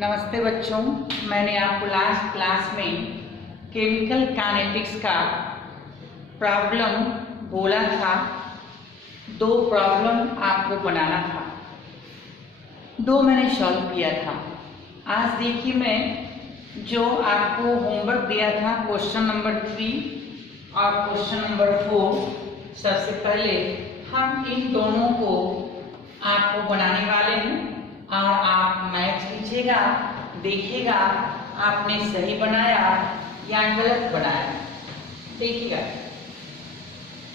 नमस्ते बच्चों, मैंने आपको लास्ट क्लास में केमिकल काइनेटिक्स का प्रॉब्लम बोला था। दो प्रॉब्लम आपको बनाना था, दो मैंने सॉल्व किया था। आज देखिए मैं जो आपको होमवर्क दिया था क्वेश्चन नंबर 3 और क्वेश्चन नंबर 4। सबसे पहले हम इन दोनों को आपको बनाने वाले हैं और आप मैच कीजिएगा, देखिएगा आपने सही बनाया या गलत बनाया। देखिएगा,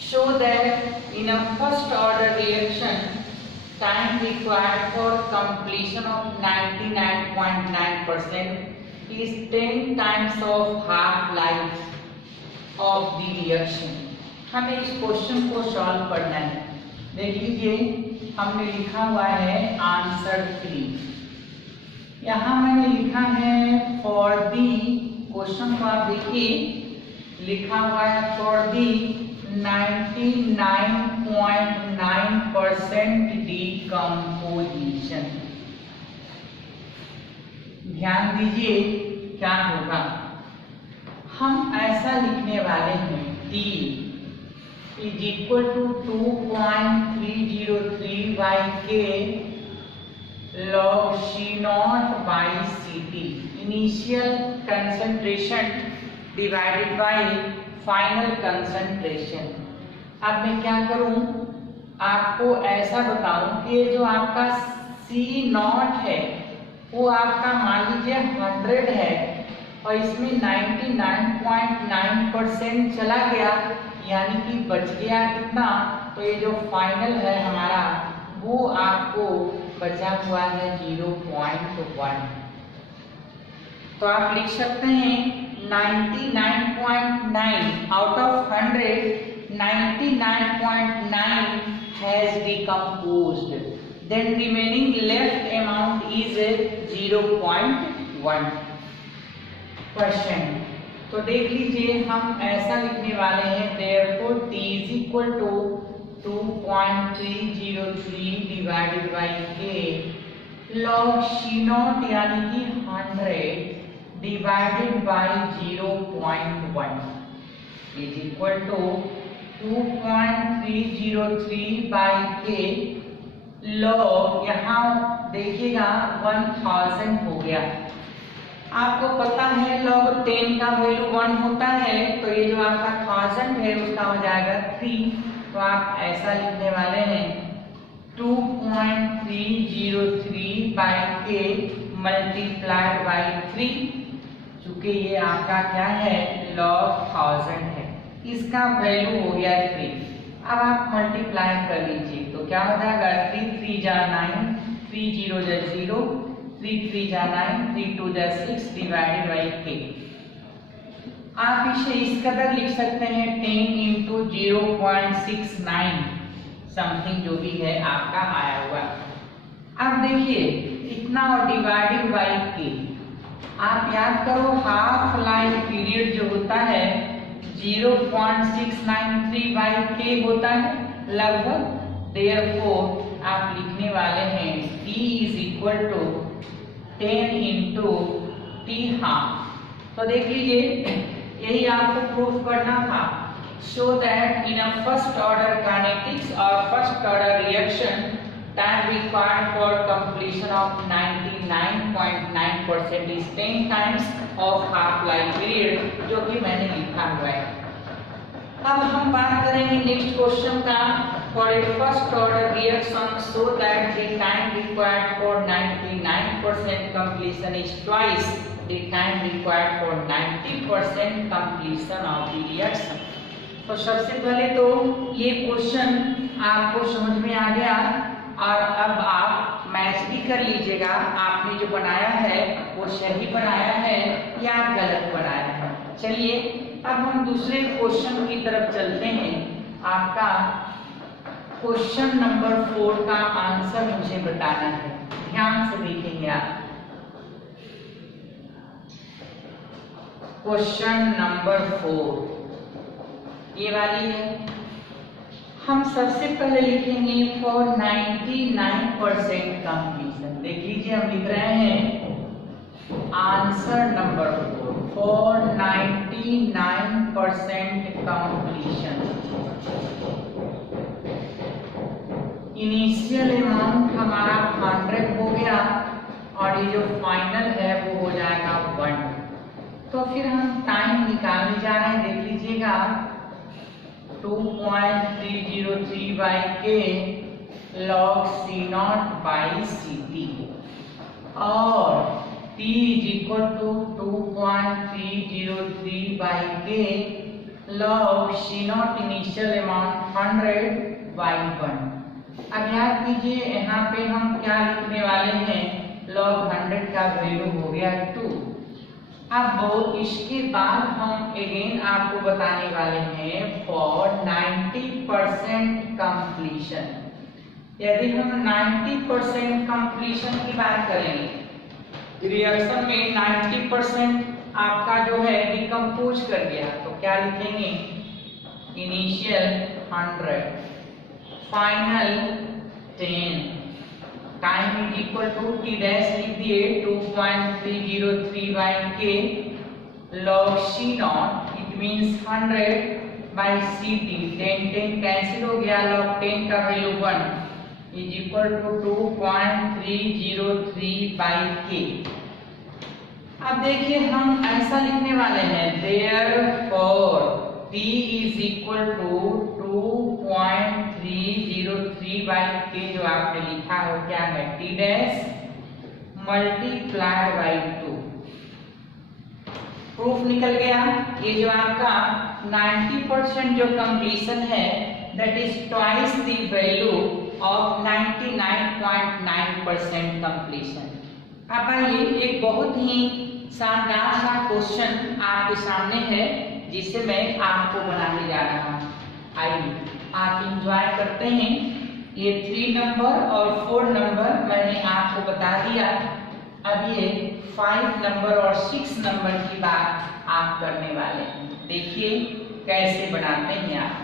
show that in a first order reaction time required for completion of 99.9% is 10 times of half life of the reaction. हमें इस क्वेश्चन को सॉल्व करना है। देख लीजिए, हमने लिखा हुआ है आंसर 3। यहाँ मैंने लिखा है फॉर दी, क्वेश्चन को आप देखिए, लिखा हुआ है फॉर दी 99.9% डिकम्पोजिशन। ध्यान दीजिए क्या होगा, हम ऐसा लिखने वाले हैं D is equal to 2.303 by K log C0 by Ct, initial concentration divided by final concentration। अब मैं क्या करूं, आपको ऐसा बताऊं कि जो आपका C0 है वो आपका मान लीजिए 100 है और इसमें 99.9% चला गया, यानी कि बच गया कितना, तो ये जो फाइनल है हमारा वो आपको बचा हुआ है 0.1। तो आप लिख सकते हैं 99.9 out of 100 99.9 has decomposed, then remaining left amount is 0.1%। तो देख लीजिए, हम ऐसा लिखने वाले हैं therefore t is equal to 2.303 divided by k log C0 यानी कि 100 divided by 0.1 is equal to 2.303 by k log, यहाँ देखिएगा 1000 हो गया। आपको पता है log 10 का वैल्यू 1 होता है, तो ये जो आपका 1000 है उसका हो जाएगा 3। तो आप ऐसा लिखने वाले हैं 2.303 by k multiplied by 3, चूंकि ये आपका क्या है log 1000 है, इसका वैल्यू हो गया 3। अब आप मल्टीप्लाई कर लीजिए तो क्या हो जाएगा 3 3 जा 9, 3 0 जा 0, 3 3 जा 9, 3 2 जा 6 डिवाइडेड बाई k। आप इसे इस कदर लिख सकते हैं 10 इंटू 0.69 समथिंग जो भी है आपका आया हुआ। अब देखिए इतना और डिवाइडेड बाई k, आप याद करो हाफ लाइफ पीरियड जो होता है 0.693 बाई k होता है लगभग। देयरफॉर आप लिखने वाले हैं t is equal to 10 into T half. तो देख लीजिए, यही आपको प्रूफ करना था। Show that in a first order kinetics और first order reaction time required for completion of 99.9% is 10 times of half life period, जो कि मैंने लिखा हुआ है। अब हम बात करेंगे नेक्स्ट क्वेश्चन का। For a first order reaction, so that the time required for 99% completion is twice the time required for 90% completion of the reaction। तो सबसे पहले तो ये क्वेश्चन आपको समझ में आ गया और अब आप मैच भी कर लीजिएगा, आपने जो बनाया है वो सही बनाया है या गलत बनाया है। चलिए अब हम दूसरे क्वेश्चन की तरफ चलते हैं। आपका क्वेश्चन नंबर 4 का आंसर मुझे बताना है, ध्यान से देखेंगे आप। क्वेश्चन नंबर 4 ये वाली है। हम सबसे पहले लिखेंगे फॉर 99% कंप्लीशन। देख लीजिए, हम लिख रहे हैं answer number 4 for 99% completion. Initial amount हमारा 100 हो गया और ये जो फाइनल है वो हो जाएगा 1। तो फिर हम टाइम निकालने जा रहे हैं, देख लीजिएगा 2.303 by k log C0 by Ct और t is equal to 2.303 by k log C0 initial amount 100 by 1। अब याद कीजिए यहाँ पे हम क्या लिखने वाले हैं, log 100 का वैल्यू हो गया 2। अब इसके बाद हम अगेन आपको बताने वाले हैं फॉर 90% कंप्लीशन। यदि हम 90% कंप्लीशन की बात करेंगे, रिएक्शन में 90% आपका जो है डिकम्पोज कर गया, तो क्या लिखेंगे, initial 100 final 10 time is equal to t dash लिख दिए 2.303 by k log C0 it means 100 by Ct 10 cancel हो गया, log 10 का value 1 is equal to 2.303 by k. अब देखिए हम ऐसा लिखने वाले हैं therefore t is equal to 2.303 by k, जो आपने लिखा है क्या है, t dash multiplied by 2। Proof निकल गया। ये जो आपका 90% जो कंप्लीशन है that is twice the value of 99.9% completion. अब आइए एक बहुत ही शानदार सा क्वेश्चन आपके सामने है जिसे मैं आपको बनाने जा रहा हूँ। आइए आप इंजॉय करते हैं। ये 3 नंबर और 4 नंबर मैंने आपको बता दिया, अब ये 5 नंबर और 6 नंबर की बात आप करने वाले हैं। देखिए कैसे बनाते हैं आप।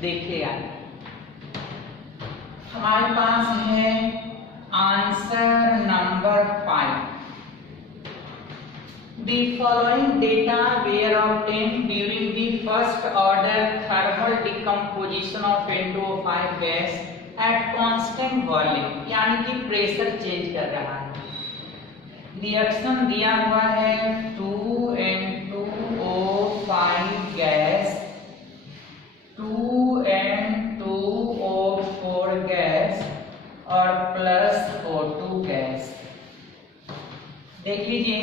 देखिए आप, हमारे पास है answer number 5। The following data were obtained during the first order thermal decomposition of N2O5 gas at constant volume, यानी कि प्रेशर चेंज कर रहा है। रिएक्शन दिया हुआ है 2N2O5 गैस 2N2O4 गैस और प्लस O2 गैस। देख लीजिए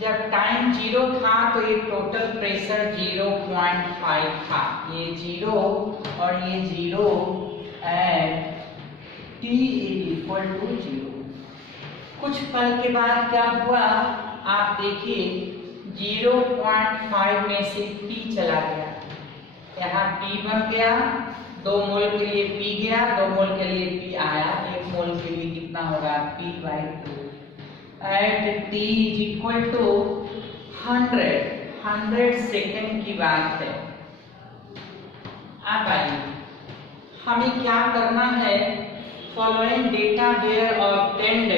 जब टाइम 0 था तो ये टोटल प्रेशर 0.5 था, ये 0 और ये 0 and T is equal to 0। कुछ पल के बाद क्या हुआ आप देखिए 0.5 में से P चला गया, यहाँ P बन गया, 2 मोल के लिए P गया, 2 मोल के लिए P आया, 1 मोल के लिए कितना होगा P/2 at T is equal to 100 second की बात है। अब आइए हमें क्या करना है, following data were obtained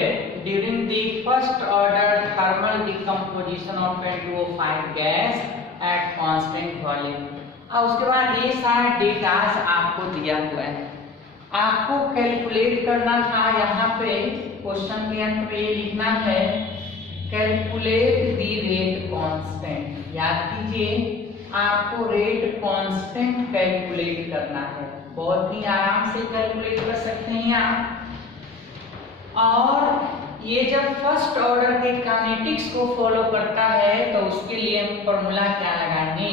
during the first order thermal decomposition of N2O5 gas at constant volume. और उसके बाद ये सारा डेटा आपको दिया हुआ है, आपको कैलकुलेट करना था। यहाँ पे क्वेश्चन के अंत में ये लिखना है कैलकुलेट दी रेट कांस्टेंट। याद कीजिए आपको रेट कांस्टेंट कैलकुलेट करना है, बहुत ही आराम से कैलकुलेट कर सकते हैं आप। और ये जब फर्स्ट ऑर्डर के काइनेटिक्स को फॉलो करता है तो उसके लिए हम फॉर्मूला क्या लगाएंगे,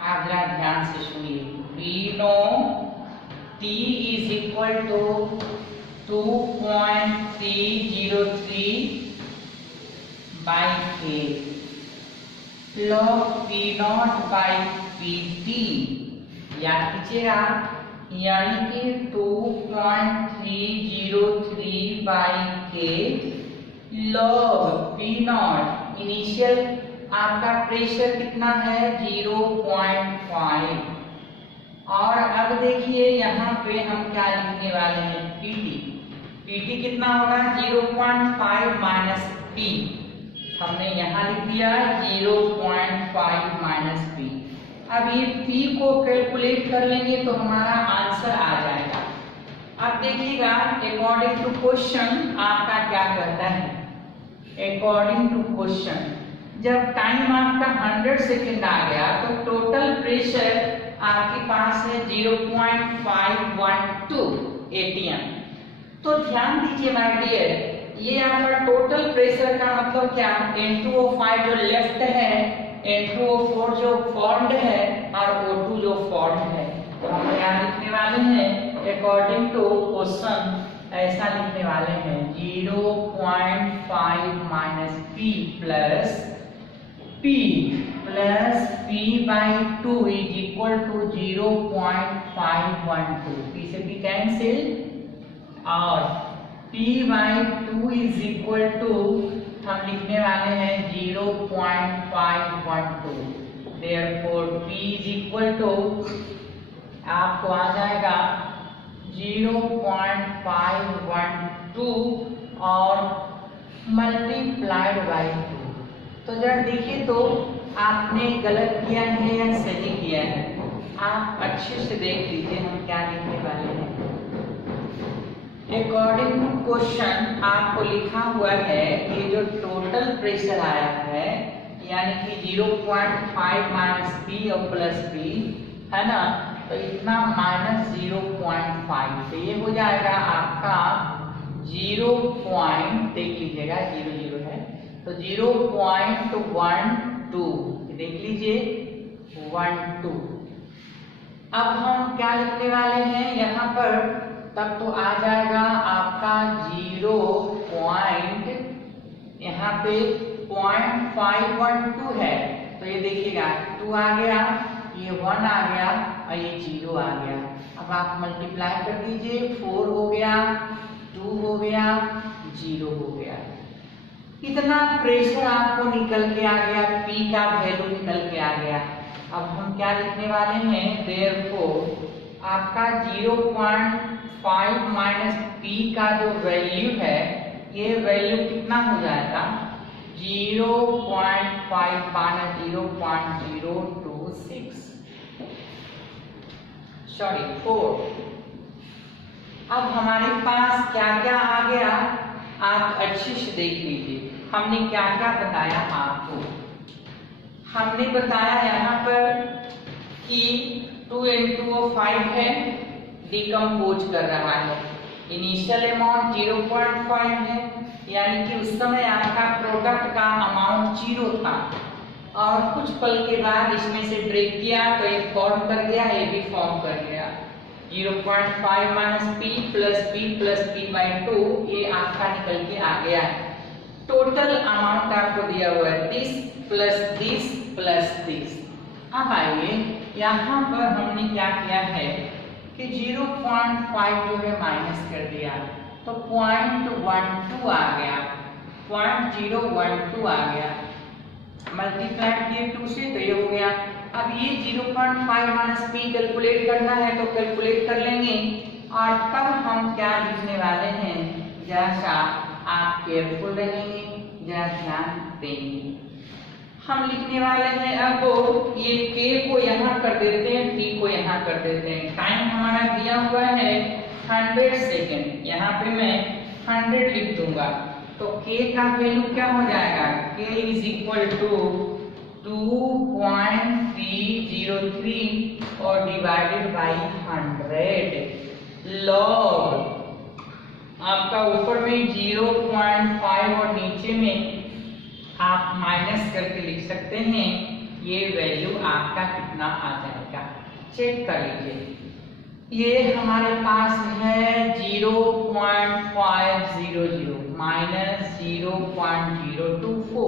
आप जरा ध्यान से सुनिए। We know T is equal to 2.303 by k log P0 by PT। याद कीजिएगा यानी कि 2.303 by k log P0 initial आपका प्रेशर कितना है 0.5 और अब देखिए यहाँ पे हम क्या लिखने वाले हैं, PT। PT कितना होगा, 0.5 माइनस P। हमने यहाँ लिख दिया 0.5 माइनस P। अब ये P को कैलकुलेट कर लेंगे तो हमारा आंसर आ जाएगा। अब देखिएगा अकॉर्डिंग टू क्वेश्चन आपका क्या कहता है। अकॉर्डिंग टू क्वेश्चन जब टाइम आपका 100 सेकेंड आ गया तो टोटल प्रेशर आपके पास है 0.512 atm। तो ध्यान दीजिए माय डियर, ये आपका टोटल प्रेशर का मतलब क्या, N2O5 जो लेफ्ट है, N2O4 जो फॉर्म्ड है और O2 जो फॉर्म्ड है। तो हम क्या लिखने वाले हैं, अकॉर्डिंग टू क्वेश्चन ऐसा लिखने वाले हैं 0.5 minus P plus P by 2 is equal to 0.512। P से P कैंसिल और P by 2 is equal to हम लिखने वाले हैं 0.512। Therefore P is equal to आपको आ जाएगा 0.512 और मल्टीप्लाइड बाई 2। तो जरा देखिए तो आपने गलत किया है या सही किया है, आप अच्छे से देख लीजिए हम क्या लिखने वाले हैं। अकॉर्डिंग टू क्वेश्चन आपको लिखा हुआ है कि जो टोटल प्रेशर आया है यानी कि 0.5 माइनस P और प्लस P है ना, तो इतना माइनस 0.5, तो ये हो जाएगा आपका 0. देख लीजिएगा 0 है तो 0.12 देख लीजिए 12। अब हम क्या लिखने वाले हैं यहाँ पर, तब तो आ जाएगा आपका 0. यहाँ पे 0.512 है तो ये देखिएगा 2 आ गया, ये 1 आ गया और ये 0 आ गया। अब आप मल्टीप्लाई कर दीजिए, 4 हो गया, 2 हो गया, 0 हो गया। इतना प्रेशर आपको निकल के आ गया, P का वैल्यू निकल के आ गया। अब हम क्या लिखने वाले हैं, therefore आपका 0.5 माइनस P का जो वैल्यू है ये वैल्यू कितना हो जाएगा, 0.5 माइनस 0.026 सॉरी 4। अब हमारे पास क्या क्या आ गया आप अच्छे से देख लीजिए। हमने क्या क्या बताया आपको, हमने बताया यहाँ पर कि 2N2O5 है, डिकम्पोज कर रहा है, इनिशियल अमाउंट 0.5 है यानी कि उस समय आपका प्रोडक्ट का अमाउंट 0 था और कुछ पल के बाद इसमें से ब्रेक किया तो ये फॉर्म कर गया, ये भी फॉर्म कर गया। 0.5 minus P plus P by 2 ये आपका निकल के आ गया है। टोटल अमाउंट आपको दिया हुआ है 30 प्लस 30। अब आइए यहाँ पर हमने क्या किया है कि 0.5 जो है माइनस कर दिया तो 0.12 आ गया, 0.012 आ गया, मल्टीप्लाई किए 2 से तो ये हो गया। अब ये 0.5 माइनस P कैलकुलेट करना है तो कैलकुलेट कर लेंगे और तब हम क्या लिखने वाले हैं, जरा सा आप केयरफुल रहेंगे, जरा ध्यान देंगे। हम लिखने वाले हैं अब ये K को यहाँ कर देते हैं, P को यहाँ कर देते हैं। टाइम हमारा दिया हुआ है 100 सेकेंड, यहाँ पे मैं 100 लिख दूंगा तो K का वैल्यू क्या हो जाएगा, K इज इक्वल टू 2.303 और डिवाइडेड बाई 100 लॉग आपका ऊपर में 0.5 और नीचे में आप माइनस करके लिख सकते हैं, ये वैल्यू आपका कितना आ जाएगा चेक कर लीजिए। ये हमारे पास है 0.500 माइनस 0.024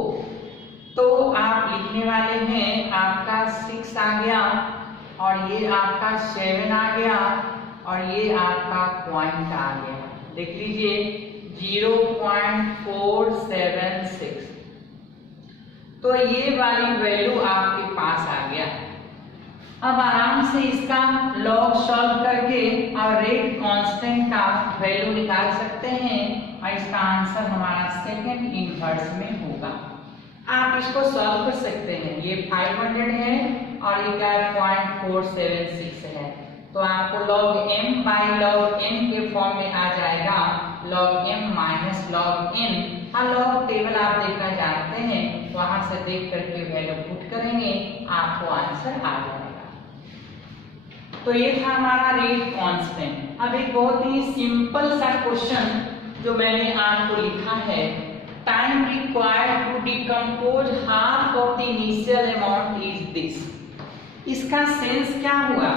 तो आप लिखने वाले हैं आपका 6 आ गया और ये आपका 7 आ गया और ये आपका पॉइंट आ गया, देख लीजिए 0.476 तो ये वाली वैल्यू आपके पास आ गया। अब आराम से इसका लॉग सॉल्व करके और रेट कांस्टेंट का वैल्यू निकाल सकते हैं और इसका आंसर हमारा सेकंड इनवर्स में होगा। आप इसको सॉल्व कर सकते हैं। ये 500 है और ये क्या 0.476 है, तो आपको log m by log n के फॉर्म में आ जाएगा log m minus log n। और लॉग टेबल आप देखना जानते हैं, वहां से देख करके वैल्यू पुट करेंगे, आपको आंसर आ जाएगा। तो ये था हमारा रेट कांस्टेंट। अब एक बहुत ही सिंपल सा क्वेश्चन जो मैंने आपको लिखा है, time required to decompose half of the initial amount is this. इसका सेंस क्या हुआ?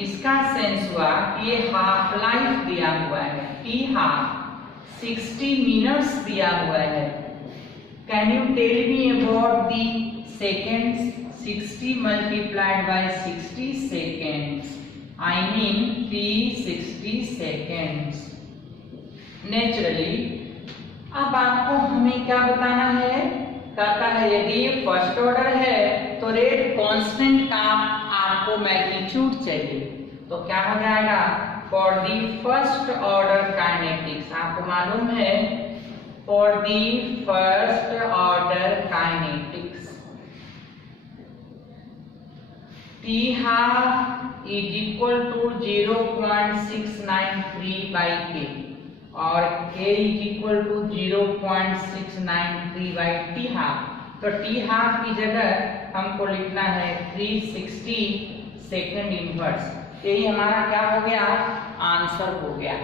इसका सेंस हुआ कि ये हाफ लाइफ दिया हुआ है, टी हाफ 60 मिनट्स दिया हुआ है। Can you tell me about the seconds? 60 multiplied by 60 seconds, I mean 360 seconds. Naturally अब आपको हमें क्या बताना है? कहता है यदि फर्स्ट ऑर्डर है तो रेट कांस्टेंट का आपको मैग्नीट्यूड चाहिए, तो क्या हो जाएगा? For the first order kinetics, आपको मालूम है for the first order kinetics T half is equal to 0.693 by K और K is equal to 0.693 by T half। तो T half की जगह हमको लिखना है 360 सेकेंड इनवर्स। यही हमारा क्या हो गया? आंसर हो गया।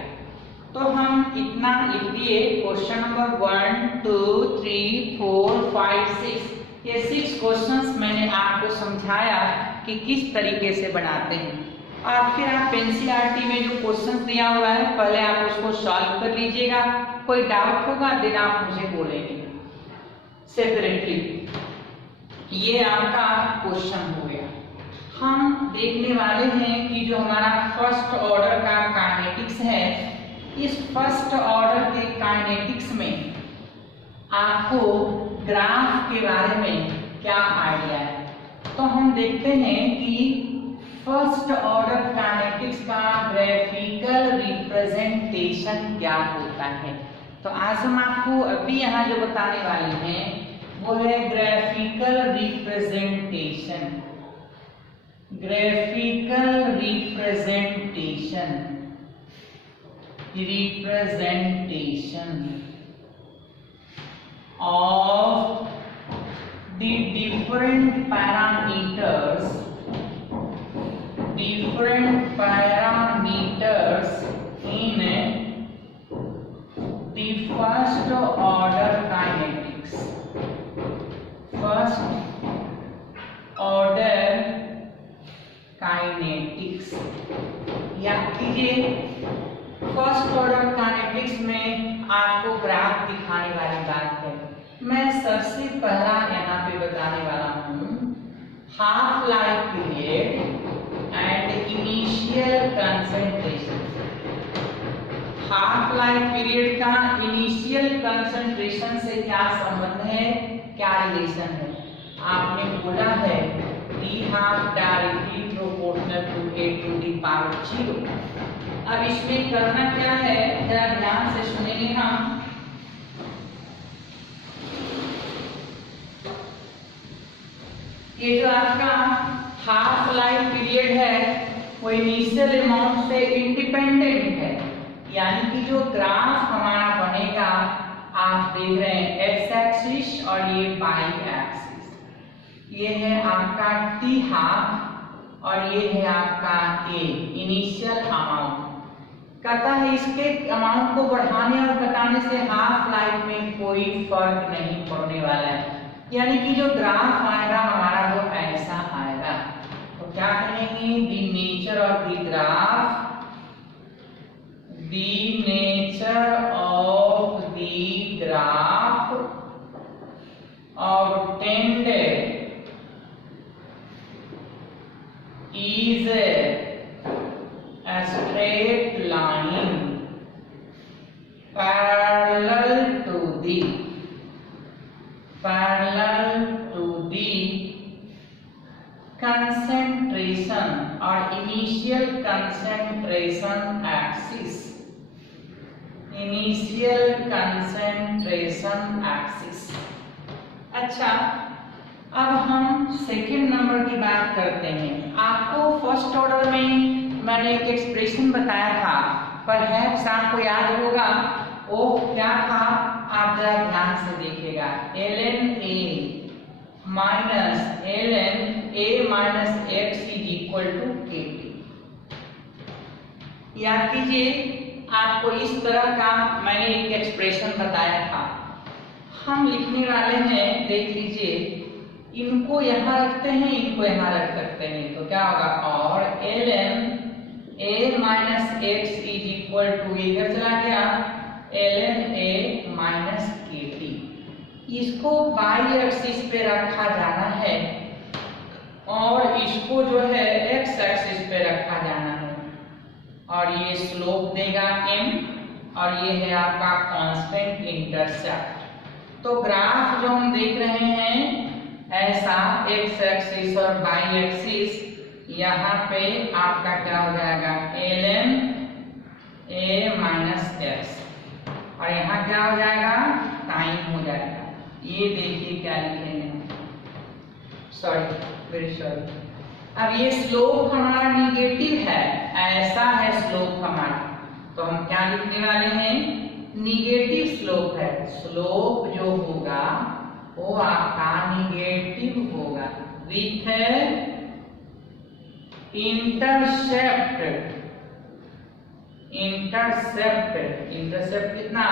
तो हम इतना लिख दिए। क्वेश्चन नंबर 1 2 3 4 5 6, ये 6 क्वेश्चंस मैंने आपको समझाया कि किस तरीके से बनाते हैं। और फिर आप एनसीईआरटी में जो क्वेश्चन दिया हुआ है पहले आप उसको सॉल्व कर लीजिएगा। कोई डाउट होगा देन आप मुझे बोलेंगे सेपरेटली। ये आपका क्वेश्चन हो गया। हम देखने वाले हैं कि जो हमारा फर्स्ट ऑर्डर का काइनेटिक्स है, इस फर्स्ट ऑर्डर के काइनेटिक्स में आपको ग्राफ के बारे में क्या आइडिया है। तो हम देखते हैं कि फर्स्ट ऑर्डर काइनेटिक्स का ग्राफिकल रिप्रेजेंटेशन क्या होता है। तो आज हम आपको अभी यहाँ जो बताने वाले हैं वो है graphical representation. Graphical representation of the different parameters in the first order kinetics। first order kinetics याद कीजिए, फर्स्ट ऑर्डर काइनेटिक्स में आपको ग्राफ दिखाने वाली बात है। मैं सबसे पहला यहाँ पे बताने वाला हूँ half life period and initial concentration. Half life period का इनिशियल कंसंट्रेशन से क्या संबंध है, क्या रिलेशन है? आपने बोला है T half directly proportional to A to the power 0। अब इसमें करना क्या है, जरा ध्यान से सुनेंगे हम। ये जो आपका हाफ लाइफ पीरियड है वो इनिशियल अमाउंट से इंडिपेंडेंट है, यानी कि जो ग्राफ हमारा बनेगा आप देख रहे हैं एक्स एक्सिस और ये वाई एक्सिस। ये है आपका टी हाफ और ये है आपका ए इनिशियल अमाउंट। कहता है इसके अमाउंट को बढ़ाने और घटाने से हाफ लाइफ में कोई फर्क नहीं पड़ने वाला है, यानी कि जो ग्राफ आएगा हमारा वो ऐसा आएगा। तो क्या कहेंगे? The nature of the graph, the nature of the graph obtained is a straight line parallel to the concentration initial concentration axis, initial concentration axis. अच्छा, अब हम सेकंड नंबर की बात करते हैं। आपको फर्स्ट ऑर्डर में मैंने एक एक्सप्रेशन बताया था, परहैप्स आपको याद होगा वो क्या था, आप जरा ध्यान से देखिएगा। ln a minus ln a minus x is equal to kt। याद कीजिए, आपको इस तरह का मैंने एक एक्सप्रेशन बताया था। हम लिखने वाले हैं, देख लीजिए, इनको यहाँ रखते हैं, इनको यहाँ रख सकते हैं, तो क्या होगा, और ln a minus x is equal to, इधर चला गया ln a माइनस kt। इसको बाई एक्सिस पे रखा जाना है और इसको जो है एक्स एक्सिस पे रखा जाना है, और ये स्लोप देगा m, और ये है आपका कांस्टेंट इंटरसेप्ट। तो ग्राफ जो हम देख रहे हैं ऐसा एक्स एक्सिस और बाई एक्सिस, यहाँ पे आपका क्या हो जाएगा, ln a माइनस एक्स, और यहाँ क्या हो जाएगा, टाइम हो जाएगा। ये देखिए क्या लिखेंगे, सॉरी, वेरी सॉरी। अब ये स्लोप हमारा निगेटिव है, ऐसा है स्लोप हमारा, तो हम क्या लिखने वाले हैं, निगेटिव स्लोप है। स्लोप जो होगा वो आपका निगेटिव होगा विथ इंटरसेप्ट, इंटरसेप्ट कितना,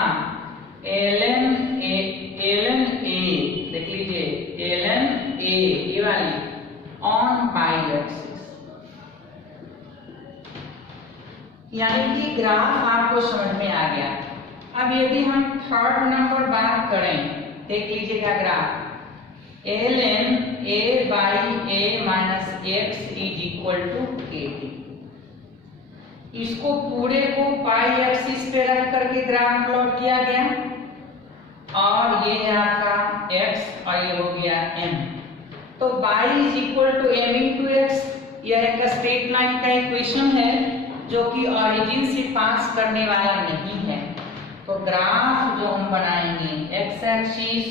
ln a, देख लीजिए ln a, ये वाली ऑन बाई एक्सिस। यानी कि ग्राफ आपको समझ में आ गया। अब यदि हम थर्ड नंबर बात करें, देख लीजिएगा graph, ln a by a minus x is equal to kt। इसको पूरे को पाई एक्सिस पे रख करके ग्राफ प्लॉट किया गया, और ये है आपका x और ये हो गया m। तो y is equal to m into x, यह एक स्ट्रेट लाइन का इक्वेशन है जो कि ऑरिजिन से पास करने वाला नहीं है। तो ग्राफ जो हम बनाएंगे, x एक्सिस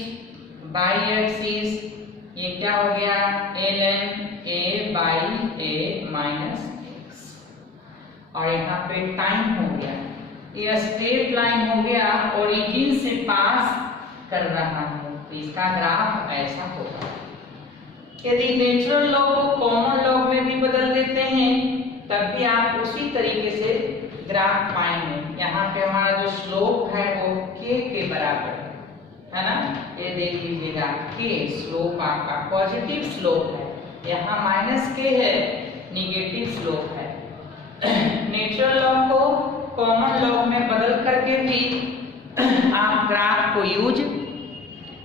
y एक्सिस, ये क्या हो गया, ln a by a minus x, और यहाँ पे टाइम हो गया, ये स्ट्रेट लाइन हो गया, ओरिजिन से पास कर रहा है, तो इसका ग्राफ ऐसा होगा। यदि नेचुरल लॉग को कॉमन लॉग में भी बदल देते हैं तब भी आप उसी तरीके से ग्राफ पाएंगे। यहाँ पे हमारा जो स्लोप है वो k के बराबर है ना, ये देख लीजिएगा, k स्लोप आपका पॉजिटिव स्लोप है, यहाँ माइनस k है, निगेटिव स्लोप है। नेचुरल लॉग को कॉमन लॉग में बदल करके भी आप ग्राफ को यूज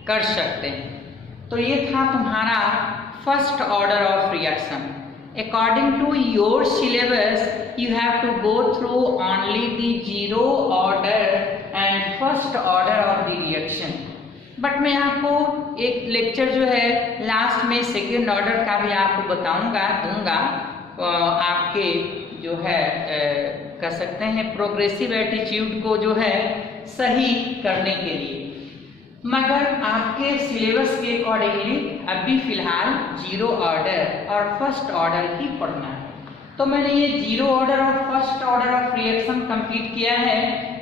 कर सकते हैं। तो ये था तुम्हारा first order of reaction. According to your syllabus you have to go through only the zero order and first order of the reaction. But मैं आपको एक लेक्चर जो है लास्ट में सेकेंड ऑर्डर का भी आपको दूंगा आपके जो है कह सकते हैं प्रोग्रेसिव एटीट्यूड को जो है सही करने के लिए, मगर आपके सिलेबस के अकॉर्डिंगली अभी फिलहाल जीरो ऑर्डर और फर्स्ट ऑर्डर ही पढ़ना है। तो मैंने ये जीरो ऑर्डर और first order of reaction complete किया है,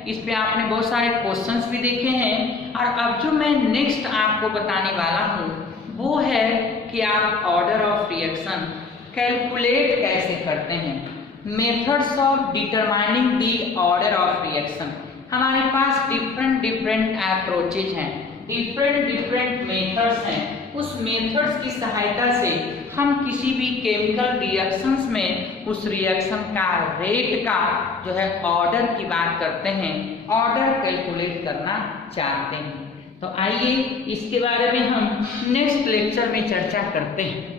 इस पे आपने बहुत सारे क्वेश्चंस भी देखे हैं, और अब जो मैं नेक्स्ट आपको बताने वाला हूँ वो है कि आप ऑर्डर ऑफ रिएक्शन कैलकुलेट कैसे करते हैं, methods of determining the order of reaction. हमारे पास डिफरेंट अप्रोचेज हैं, डिफरेंट मेथड्स हैं। उस मेथड्स की सहायता से हम किसी भी केमिकल रिएक्शंस में उस रिएक्शन का रेट का जो है ऑर्डर की बात करते हैं, ऑर्डर कैलकुलेट करना चाहते हैं। तो आइए इसके बारे में हम नेक्स्ट लेक्चर में चर्चा करते हैं।